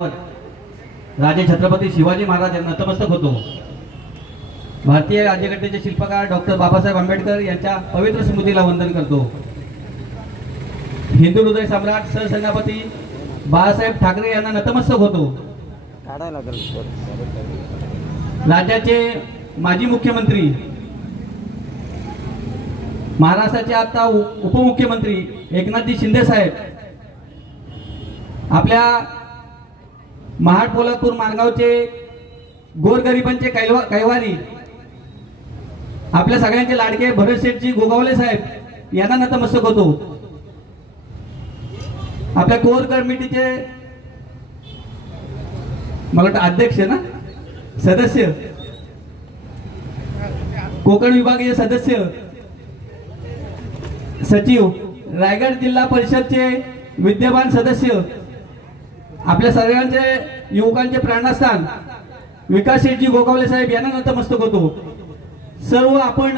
राजे छत्रपती शिवाजी महाराज यांना नतमस्तक होतो। भारतीय राज्यघटनेचे शिल्पकार डॉक्टर बाबासाहेब आंबेडकर यांच्या पवित्र स्मृतीला वंदन करतो। हिंदू हृदय सम्राट सरसेनापती बाळासाहेब ठाकरे यांना नतमस्तक होतो। राज्याचे माजी मुख्यमंत्री, महाराष्ट्राचे आता उपमुख्यमंत्री एकनाथजी शिंदे साहेब आपल्या महाड पोलादपूर मार्गावचे गोरगरिबांचे कैवारी, आपल्या सगळ्यांचे लाडके भरत शेठजी गोगावले साहेब यांना नतमस्तक होतो। आपल्या कोर कमिटीचे मला वाटतं अध्यक्ष ना, सदस्य, कोकण विभागीय सदस्य, सचिव, रायगड जिल्हा परिषदचे विद्यमान सदस्य, आपल्या सर्वांचे युवकांचे प्रेरणास्थान विकास शेठजी गोगावले साहेब यांना नतमस्तक होतो। सर्व आपण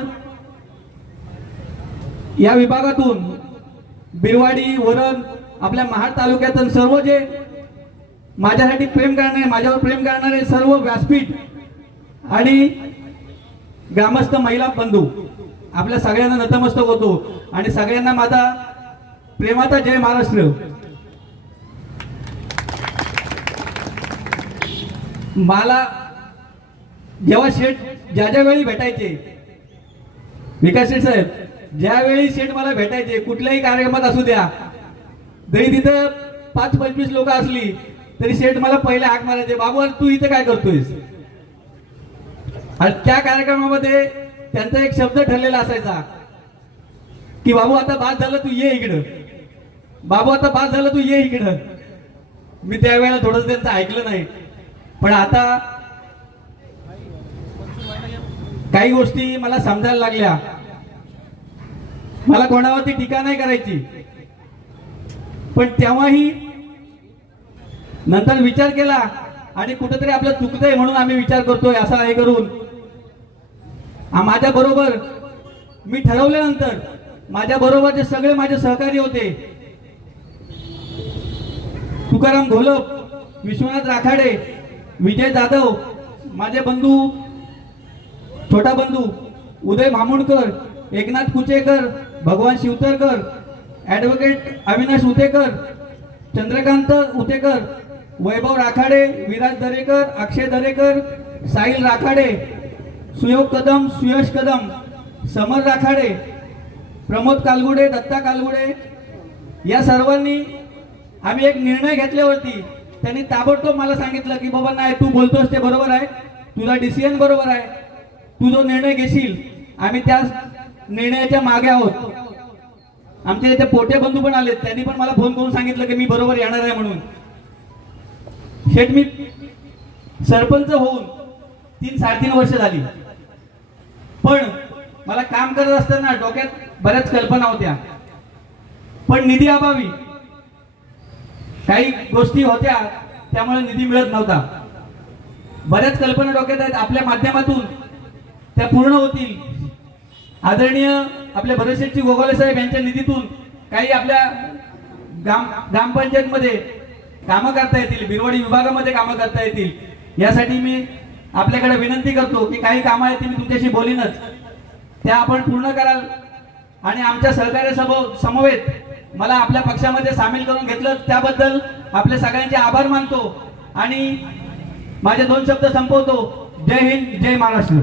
या विभागातून बिरवाडी, वरण, आपल्या महाड तालुक्यातून सर्व जे माझ्यासाठी प्रेम करणारे, माझ्यावर प्रेम करणारे सर्व व्यासपीठ आणि ग्रामस्थ महिला बंधू आपल्या सगळ्यांना नतमस्तक होतो आणि सगळ्यांना माझा प्रेमाचा जय महाराष्ट्र। मला जेव्हा शेठ ज्या वेळी भेटायचे, विकास शेठ साहेब ज्यावेळी शेठ मला भेटायचे कुठल्याही कार्यक्रमात असू द्या, जरी तिथं 5-25 लोक असली तरी शेठ मला पहिले हाक मारायचे, बाबू तू इथे काय करतोयस। आणि त्या कार्यक्रमामध्ये त्यांचा एक शब्द ठरलेला असायचा की बाबू आता बास झालं तू ये इकडं, बाबू आता बास झालं तू ये इकडं। मी त्यावेळेला थोडंसं त्यांचं ऐकलं नाही, पण आता काही गोष्टी मला समजायला लागल्या। मला कोणावरती टीका नाही करायची, पण तेव्हाही नंतर विचार केला आणि कुठेतरी आपलं चुकतंय म्हणून आम्ही विचार करतोय असा हे करून माझ्या बरोबर मी ठरवल्यानंतर माझ्या बरोबरचे सगळे माझे सहकारी होते, तुकाराम घोलप, विश्वनाथ राखाडे, विजय जाधव, माझे बंधू, छोटा बंधू उदय मामुणकर, एकनाथ कुचेकर, भगवान शिवतरकर, ॲडव्होकेट अविनाश उतेकर, चंद्रकांत उतेकर, वैभव राखाडे, विराज दरेकर, अक्षय दरेकर, साहिल राखाडे, सुयोग कदम, सुयश कदम, समर राखाडे, प्रमोद कालगुडे, दत्ता कालगुडे, या सर्वांनी आम्ही एक निर्णय घेतल्यावरती त्यांनी ताबडतोब मला सांगितलं की बाबा नाही, तू बोलतोस ते बरोबर आहे, तुझा डिसिजन बरोबर आहे, तू जो निर्णय घेशील आम्ही त्या निर्णयाच्या मागे आहोत। आमचे इथे पोटे बंधू पण आले, त्यांनी पण मला फोन करून सांगितलं की मी बरोबर येणार आहे म्हणून। शेठ मी सरपंच होऊन 3-3.5 वर्ष झाली, पण मला काम करत असताना डोक्यात बऱ्याच कल्पना होत्या, पण निधी अभावी काही गोष्टी होत्या, त्यामुळे निधी मिळत नव्हता। बऱ्याच कल्पना डोक्यात आहेत, आपल्या माध्यमातून त्या पूर्ण होतील। आदरणीय आपल्या भरत शेठजी गोगावले साहेब यांच्या निधीतून काही आपल्या ग्रामपंचायत मध्ये कामं करता येतील, बिरवाडी विभागामध्ये कामं करता येतील, यासाठी मी आपल्याकडे विनंती करतो की काही कामं आहेत ती मी तुमच्याशी बोलीनच, त्या आपण पूर्ण कराल आणि आमच्या सहकार्य समवेत मला आपल्या पक्षामध्ये सामील करून घेतलं त्याबद्दल आपले सगळ्यांचे आभार मानतो आणि माझे 2 शब्द संपवतो। जय हिंद, जय महाराष्ट्र।